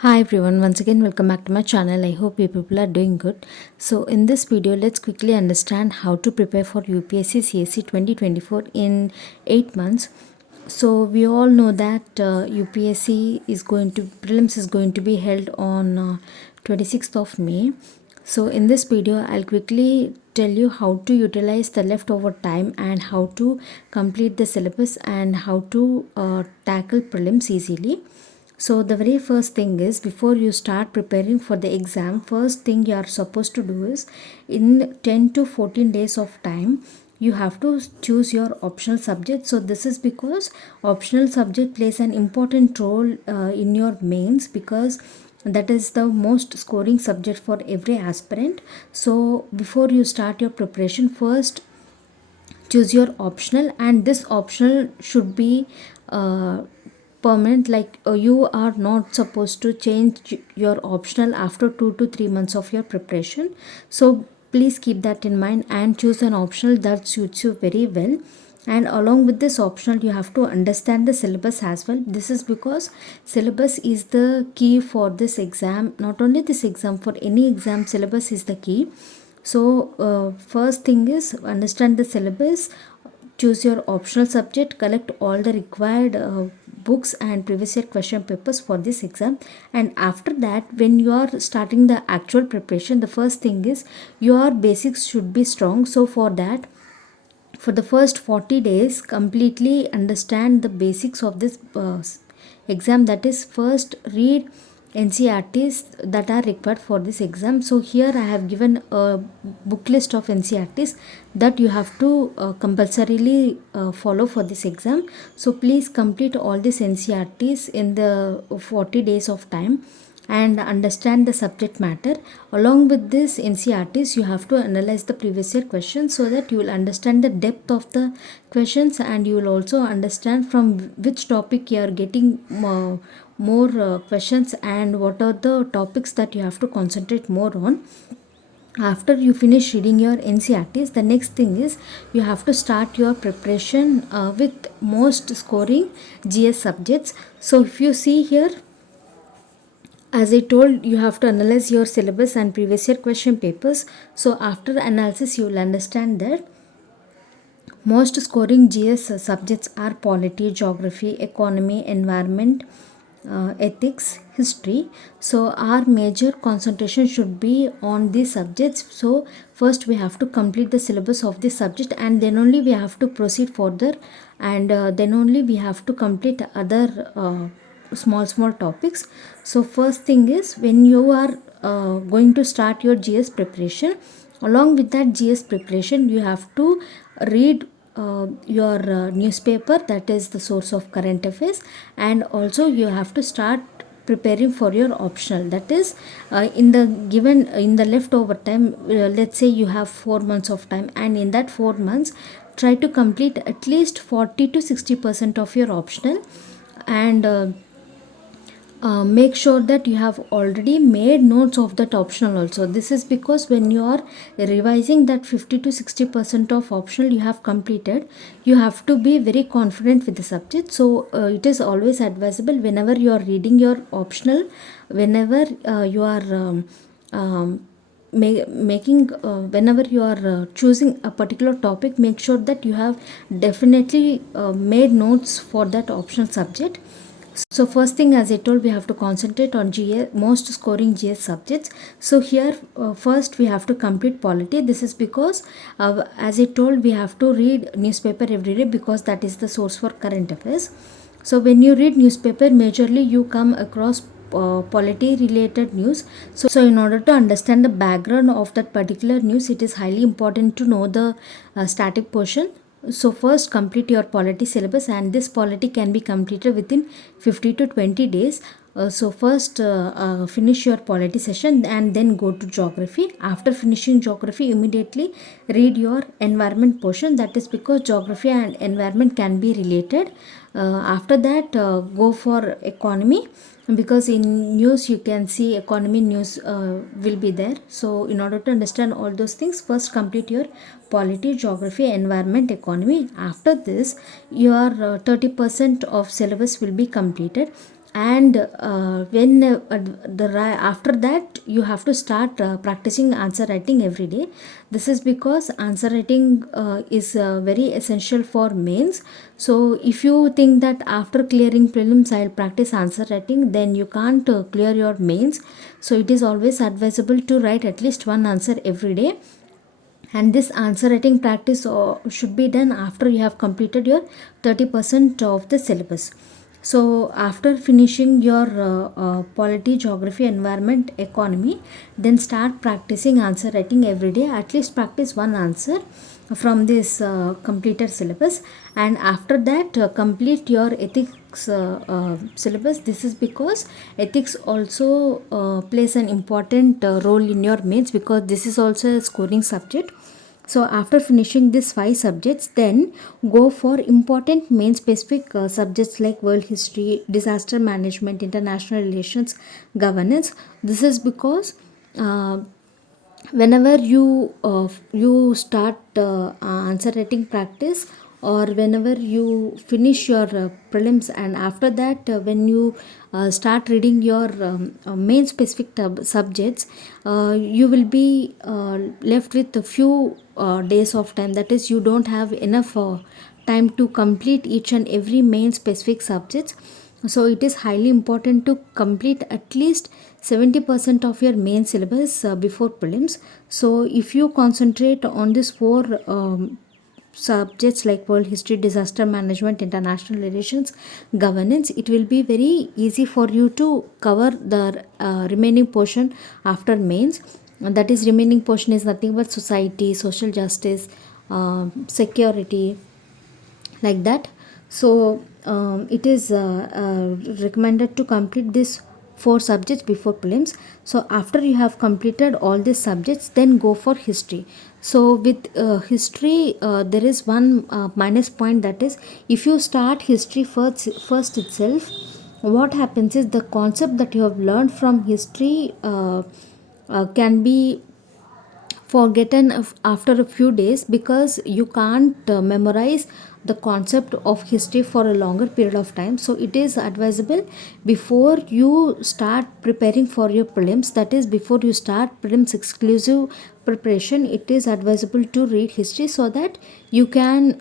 Hi everyone, once again welcome back to my channel. I hope you people are doing good. So in this video, let's quickly understand how to prepare for UPSC CSE 2024 in 8 months. So we all know that UPSC is going to, prelims is going to be held on 26th of May. So in this video, I'll quickly tell you how to utilize the leftover time and how to complete the syllabus and how to tackle prelims easily. So the very first thing is, before you start preparing for the exam, first thing you are supposed to do is, in 10 to 14 days of time, you have to choose your optional subject. So this is because optional subject plays an important role in your mains, because that is the most scoring subject for every aspirant. So before you start your preparation, first choose your optional, and this optional should be permanent. Like you are not supposed to change your optional after 2 to 3 months of your preparation. So please keep that in mind and choose an optional that suits you very well. And along with this optional, you have to understand the syllabus as well. This is because syllabus is the key for this exam. Not only this exam, for any exam, syllabus is the key. So first thing is, understand the syllabus, choose your optional subject, collect all the required books and previous year question papers for this exam. And after that, when you are starting the actual preparation, the first thing is your basics should be strong. So for that, for the first 40 days, completely understand the basics of this exam. That is, first read NCERTs that are required for this exam. So here I have given a book list of NCERTs that you have to compulsorily follow for this exam. So please complete all these NCERTs in the 40 days of time and understand the subject matter. Along with this NCERTs, you have to analyze the previous year questions, so that you will understand the depth of the questions, and you will also understand from which topic you are getting more questions, and what are the topics that you have to concentrate more on. After you finish reading your NCERTs, the next thing is, you have to start your preparation with most scoring GS subjects. So if you see here, as I told, you have to analyze your syllabus and previous year question papers. So after analysis, you will understand that most scoring GS subjects are polity, geography, economy, environment, ethics, history. So our major concentration should be on these subjects. So first we have to complete the syllabus of this subject, and then only we have to proceed further, and then only we have to complete other small topics. So first thing is, when you are going to start your GS preparation, along with that GS preparation, you have to read your newspaper, that is the source of current affairs. And also you have to start preparing for your optional, that is in the given, in the leftover time. Let's say you have 4 months of time, and in that 4 months, try to complete at least 40 to 60% of your optional. And make sure that you have already made notes of that optional also. This is because when you are revising that 50 to 60% of optional you have completed, you have to be very confident with the subject. So it is always advisable, whenever you are reading your optional, whenever you are making whenever you are choosing a particular topic, make sure that you have definitely made notes for that optional subject. So first thing, as I told, we have to concentrate on GS, most scoring GS subjects. So here first we have to complete polity. This is because as I told, we have to read newspaper every day, because that is the source for current affairs. So when you read newspaper, majorly you come across polity related news. So in order to understand the background of that particular news, it is highly important to know the static portion. So first complete your polity syllabus, and this polity can be completed within 50 to 20 days. So first finish your polity session and then go to geography. After finishing geography, immediately read your environment portion. That is because geography and environment can be related. After that, go for economy, because in news you can see economy news will be there. So in order to understand all those things, first complete your polity, geography, environment, economy. After this, your 30% of syllabus will be completed. and when after that you have to start practicing answer writing every day. This is because answer writing is very essential for mains. So if you think that after clearing prelims I'll practice answer writing, then you can't clear your mains. So it is always advisable to write at least one answer every day, and this answer writing practice should be done after you have completed your 30% of the syllabus. So after finishing your polity, geography, environment, economy, then start practicing answer writing every day. At least practice one answer from this completed syllabus, and after that complete your ethics syllabus. This is because ethics also plays an important role in your mains, because this is also a scoring subject. So after finishing these 5 subjects, then go for important main specific subjects like world history, disaster management, international relations, governance. This is because uh, whenever you start answer writing practice, or whenever you finish your prelims, and after that when you start reading your main specific subjects, you will be left with a few days of time. That is, you don't have enough time to complete each and every main specific subjects. So it is highly important to complete at least 70% of your main syllabus before prelims. So if you concentrate on these 4 subjects like world history, disaster management, international relations, governance, it will be very easy for you to cover the remaining portion after mains. And that is, remaining portion is nothing but society, social justice, security, like that. So it is recommended to complete this 4 subjects before prelims. So after you have completed all these subjects, then go for history. So with history there is one minus point, that is, if you start history first itself, what happens is the concept that you have learned from history can be forgotten after a few days, because you can't memorize the concept of history for a longer period of time. So it is advisable, before you start preparing for your prelims, that is before you start prelims exclusive preparation, it is advisable to read history, so that you can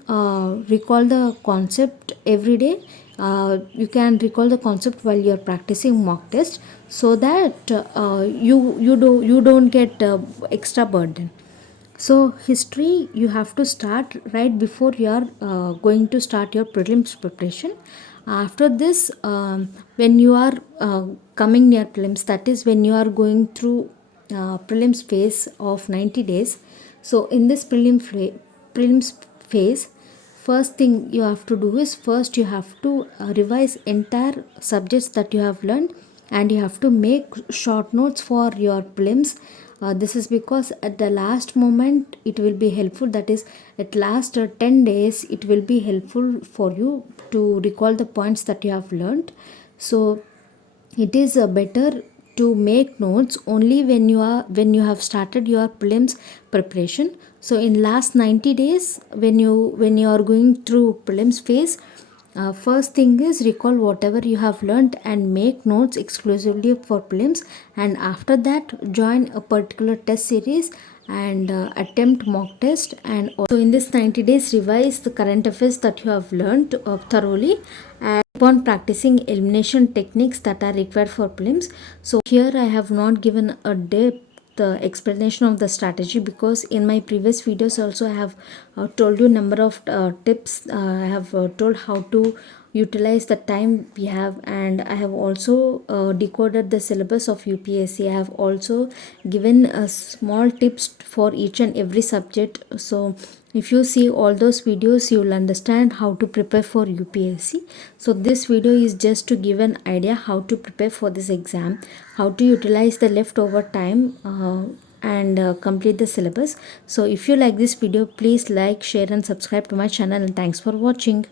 recall the concept every day. You can recall the concept while you are practicing mock test, so that you don't get extra burden. So history you have to start right before you are going to start your prelims preparation. After this, when you are coming near prelims, that is when you are going through prelims phase of 90 days. So in this prelims phase, first thing you have to do is, first you have to revise entire subjects that you have learned, and you have to make short notes for your prelims. This is because at the last moment it will be helpful, that is at last 10 days it will be helpful for you to recall the points that you have learned. So it is better to make notes only when you have started your prelims preparation. So in last 90 days, when you are going through prelims phase, first thing is recall whatever you have learned and make notes exclusively for prelims, and after that join a particular test series and attempt mock test. And also in this 90 days, revise the current affairs that you have learned thoroughly, and keep on practicing elimination techniques that are required for prelims. So here I have not given a depth the explanation of the strategy, because in my previous videos also I have told you number of tips. I have told how to utilize the time we have, and I have also decoded the syllabus of UPSC. I have also given small tips for each and every subject. So if you see all those videos, you will understand how to prepare for UPSC. So this video is just to give an idea how to prepare for this exam, how to utilize the leftover time and complete the syllabus. So if you like this video, please like, share and subscribe to my channel, and thanks for watching.